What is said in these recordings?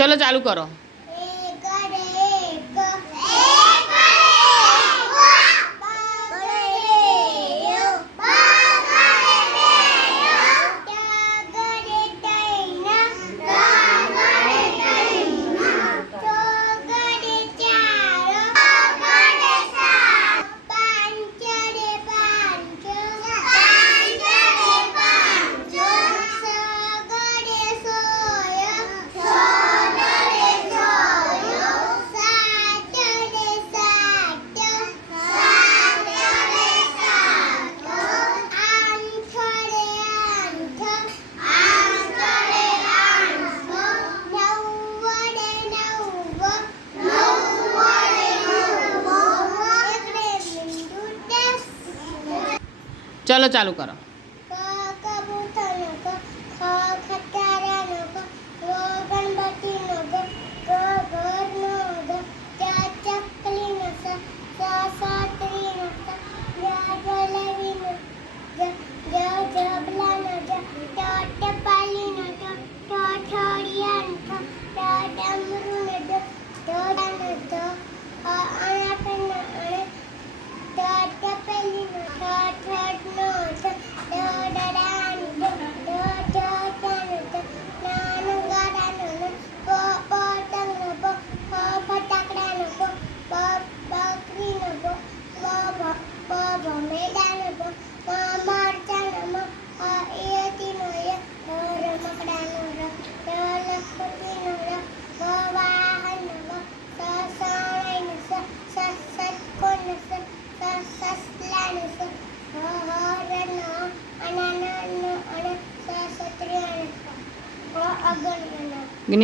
चलो चालू करो। चलो चालू करो।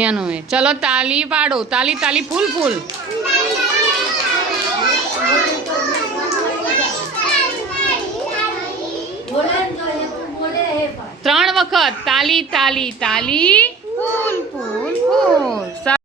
ज्ञानो है। चलो ताली पाड़ो, ताली ताली फूल फूल। 3 वखत ताली ताली ताली फूल फूल फूल।